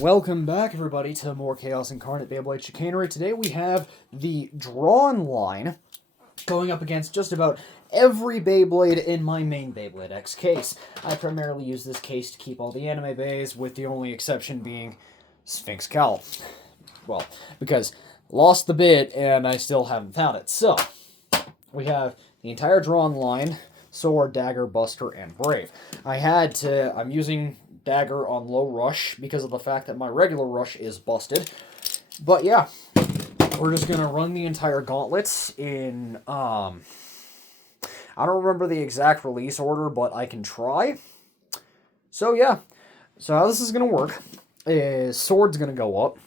Welcome back, everybody, to more Chaos Incarnate Beyblade Chicanery. Today we have the Drawn line going up against just about every Beyblade in my main Beyblade X case. I primarily use this case to keep all the anime bays, with the only exception being Sphinx Cowl. Well, because lost the bit and I still haven't found it. So, we have the entire Drawn line, Sword, Dagger, Buster, and Brave. I'm using Dagger on low rush because of the fact that my regular rush is busted. But yeah, we're just gonna run the entire gauntlet in I don't remember the exact release order, but I can try. So yeah. So how this is gonna work is Sword's gonna go up,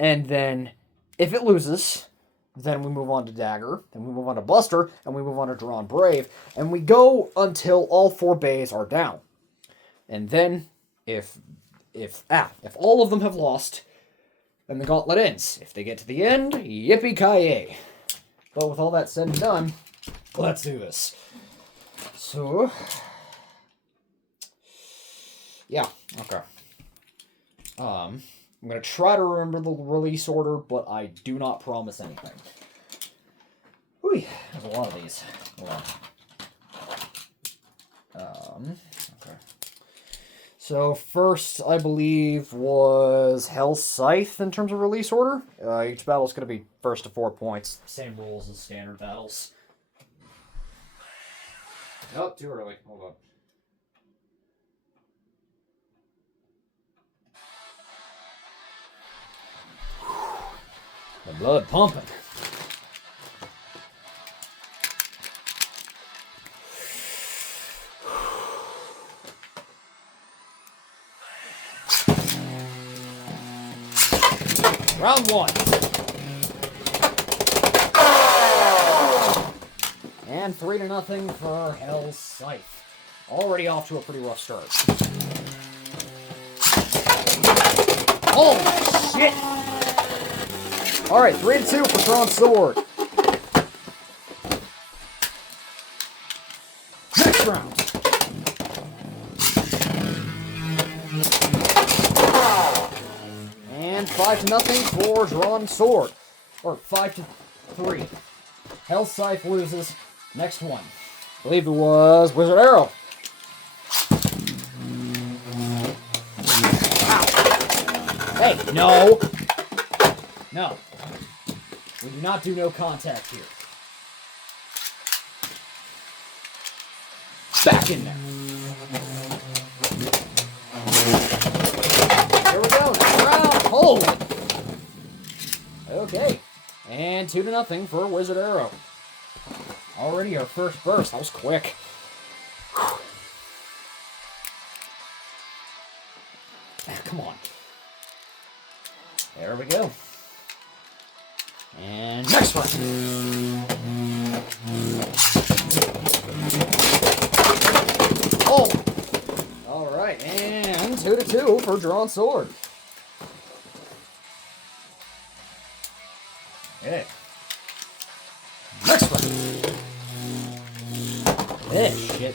and then if it loses, then we move on to Dagger, then we move on to Buster, and we move on to Drawn Brave, and we go until all 4 bays are down. And then if all of them have lost, then the gauntlet ends. If they get to the end, yippee-ki-yay. But with all that said and done, let's do this. So, yeah, okay. I'm going to try to remember the release order, but I do not promise anything. Whew, there's a lot of these. Hold on. Okay. So first, I believe, was Hell's Scythe in terms of release order. Each battle is going to be first to 4 points. Same rules as standard battles. Oh, too early. Hold on. The blood pumping. Round 1. And 3-0 for Hell's Scythe. Already off to a pretty rough start. Holy shit! Alright, 3-2 for Drawn Sword. Next round. And 5-0 for Drawn Sword. Or 5-3. Hell's Scythe loses. Next one. I believe it was Wizard Arrow. Ow. Hey, no. No. We do not do no contact here. Back in there. Here we go. Next round. Holy. Okay. And 2-0 for Wizard Arrow. Already our first burst. That was quick. Ah, come on. There we go. And next one. Oh! Alright, and 2-2 for Drawn Sword. Okay. Next one. Shit.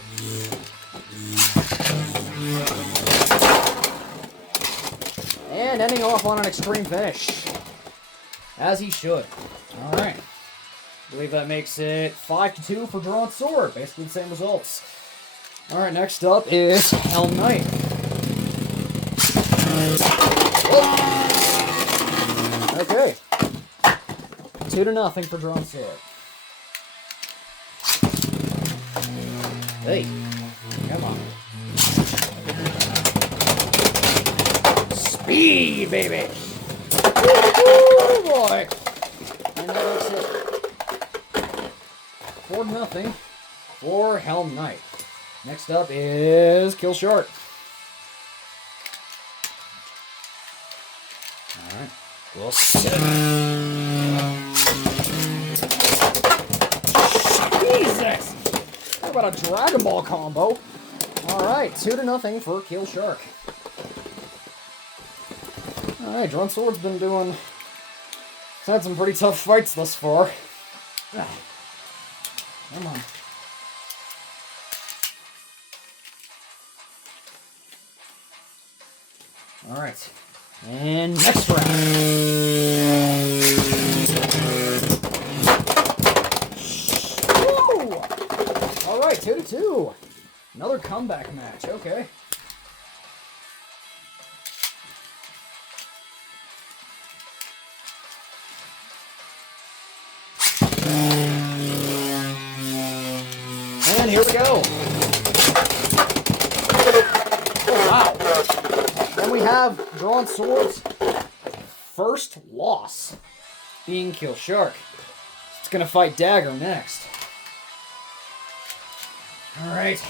And ending off on an extreme finish. As he should. Alright. I believe that makes it 5-2 for Drawn Sword. Basically the same results. Alright, next up is Hell Knight. Whoa. Okay. 2-0 for Drawn Sword. Hey, come on. Speed, baby! Woo, boy! And that makes it 4-0 for Hell Knight. Next up is Kill Shark. Alright, we'll sit. Jesus! How about a Dragon Ball combo? Alright, 2-0 for Kill Shark. Alright, Drawn Sword's been doing... He's had some pretty tough fights thus far. Come on. Alright. And next round. Woo! All right, 2-2. Another comeback match. Okay. And here we go. Wow. Then we have Drawn Swords. First loss being Kill Shark. It's gonna fight Dagger next. Alright.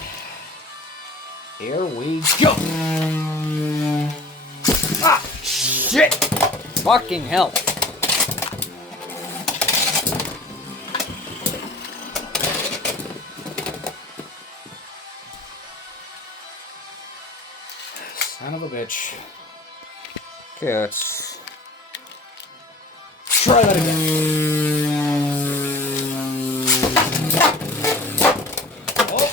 Here we go. Ah! Shit! Fucking hell. Son of a bitch. Okay, let's try that again. Oh!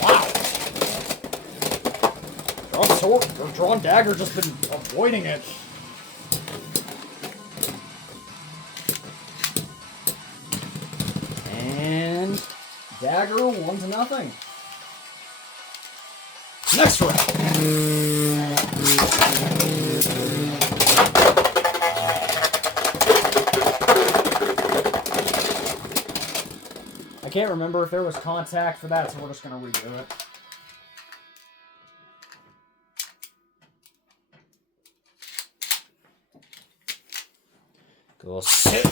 Wow! Drawn sword or drawn dagger just been avoiding it. And dagger 1-0. Next round. I can't remember if there was contact for that, so we're just going to redo it. Go sit.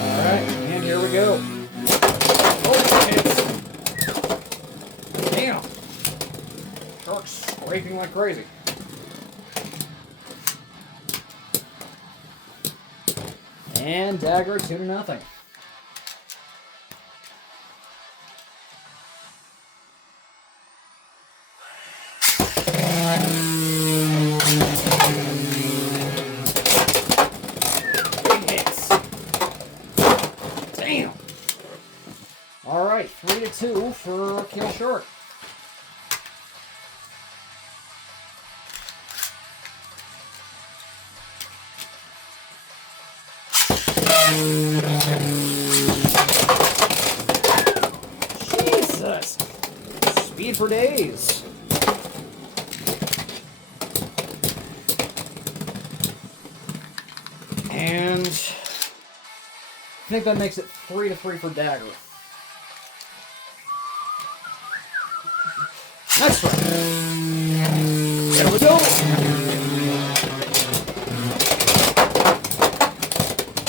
Alright, and here we go. Damn! Shark's scraping like crazy. And dagger 2-0. Big hits. Damn! Alright, 3-2 for Kill Shark. Jesus! Speed for days. And I think that makes it 3-3 for dagger. Next round. There we go.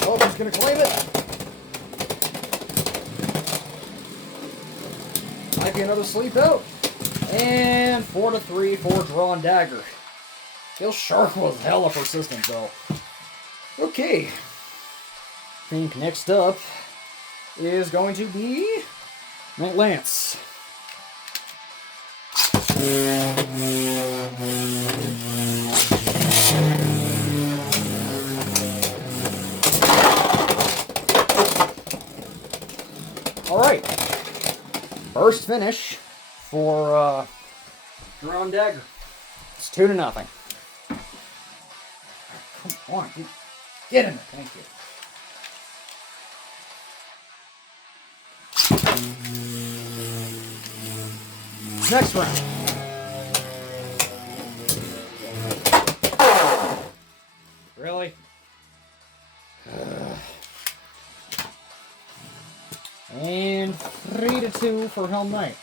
Oh, he's gonna claim it. Might be another sleep out. And 4-3 for drawn dagger. Kill Shark was hella persistent though. Okay. I think next up is going to be Knight Lance. Alright. First finish for Drawn Dagger. It's 2-0. Come on, dude. Get in there. Thank you. Next round. Really? And 3-2 for Helm Knight.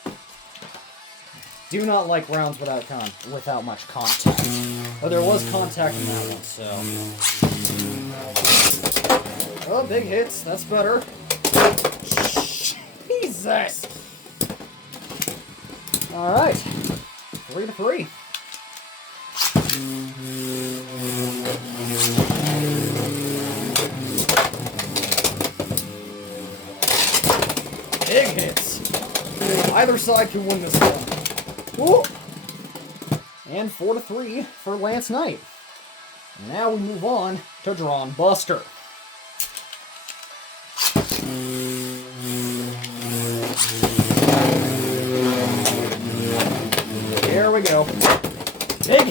Do not like rounds without much contact. But there was contact in that one, so. Oh, big hits. That's better. Jesus! Alright. 3-3. Big hits. Either side can win this one. Woo! And 4-3 for Lance Knight. Now we move on to Drawn Buster.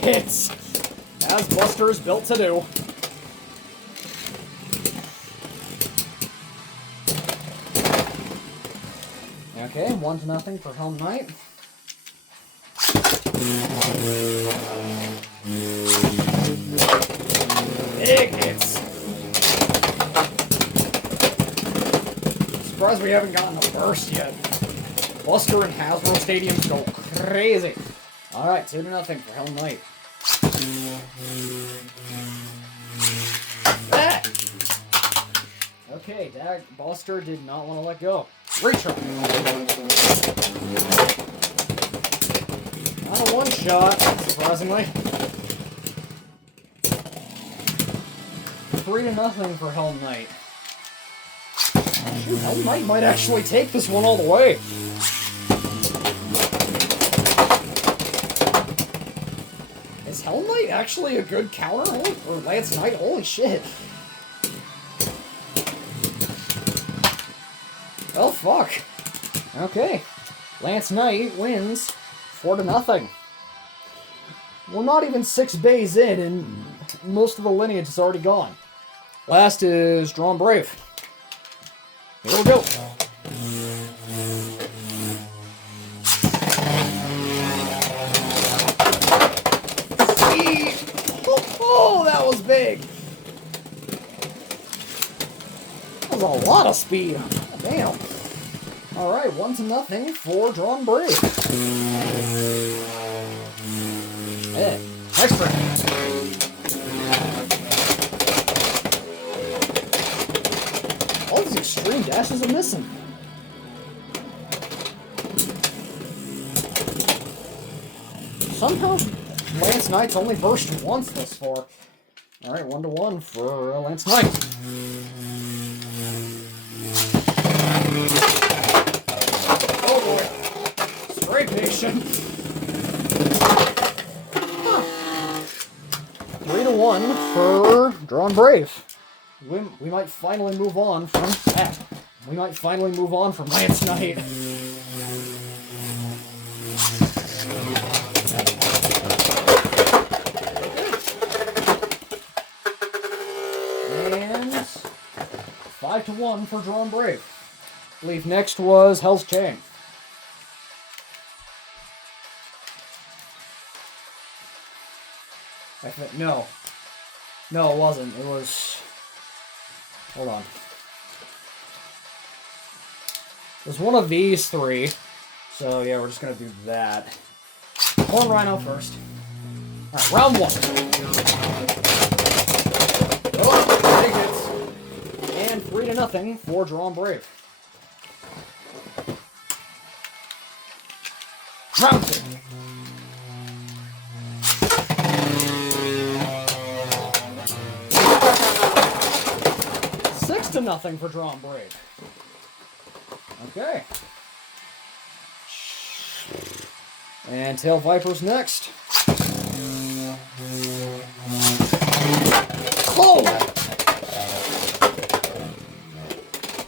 hits, as Buster is built to do. Okay, 1-0 for Helm Knight. Big hits. Surprised we haven't gotten a burst yet. Buster and Hasbro Stadiums go crazy. Alright, 2-0 for Helm Knight. Ah! Okay, Buster did not want to let go. Retry. Not a one-shot, surprisingly. 3-0 for Helm Knight. Shoot, Helm Knight might actually take this one all the way. Is Helm Knight actually a good counter? Or Lance Knight? Holy shit. Well, fuck. Okay. Lance Knight wins 4-0. We're not even 6 bays in, and most of the lineage is already gone. Last is Dran Brave. Here we go. Oh, that was big. That was a lot of speed. Damn. Alright, 1-0 for Dran Brave. Hey, next round. All these extreme dashes are missing. Somehow, Lance Knight's only burst once this far. Alright, 1-1 for Lance Knight. Oh boy. Straight patient. 3-1 for Dran Brave. We might finally move on from that. We might finally move on from Lance Knight. And 5-1 for Dran Brave. I believe next was Hell's Chain. No. No, it wasn't. It was... Hold on. It was one of these three. So, yeah, we're just going to do that. Horn Rhino first. Alright, round 1. Oh, big hits. And 3-0 for Dran Brave. Round 2. Nothing for Dran Brave. Okay. And Tail Viper's next. Oh!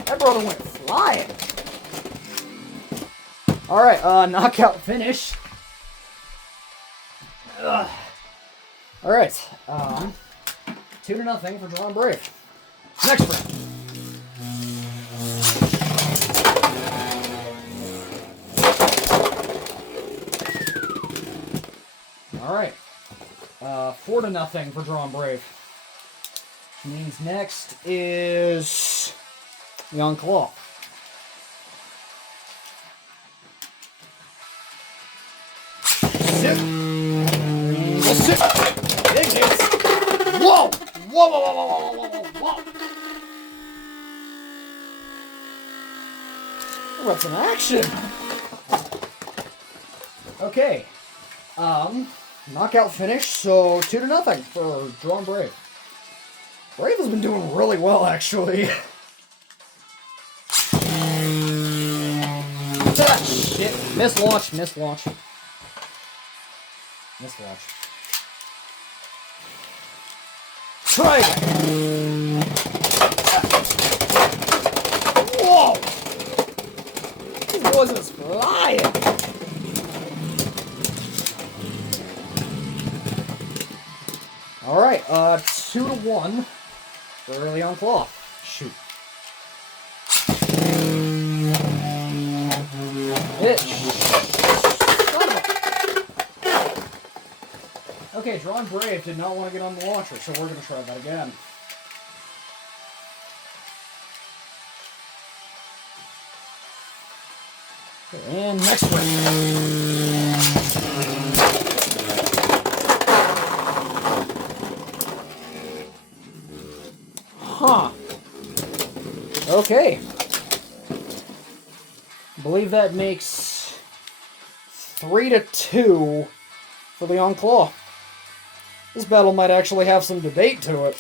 That brother went flying. Alright, knockout finish. Alright, 2-0 for Dran Brave. Next round. Alright. 4-0 for Dran Brave. Which means next is Young Claw. Sit. Sit. Big hits. Whoa! Whoa, whoa, whoa, whoa, whoa, whoa, whoa. What's in action? Okay. Knockout finish, so 2-0 for Dran Brave. Brave has been doing really well, actually. Ah, shit. Miss launch, miss launch. Miss launch. Try again. Whoa! These boys is flying. Alright, 2-1 for Leon Claw. Shoot. Hit. Okay, Dran Brave did not want to get on the launcher, so we're going to try that again. Okay, and next one. Huh. Okay. I believe that makes 3-2 for Leon Claw. This battle might actually have some debate to it.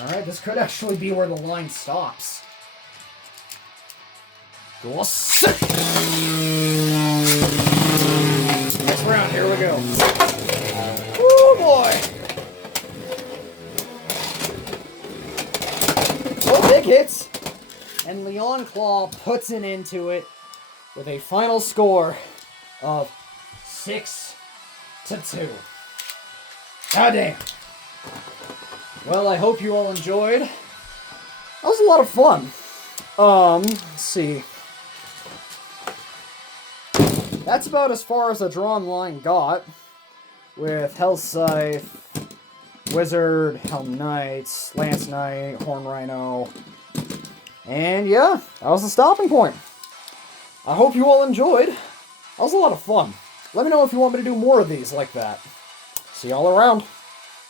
Alright, this could actually be where the line stops. Go sick! Next round, here we go. Oh boy! Oh, big hits! And Leon Claw puts an end to it with a final score of 6-2. God damn. Well, I hope you all enjoyed. That was a lot of fun. Let's see. That's about as far as the drawn line got. With Hell Scythe, Wizard, Helm Knights, Lance Knight, Horn Rhino. And yeah, that was the stopping point. I hope you all enjoyed. That was a lot of fun. Let me know if you want me to do more of these like that. See y'all around.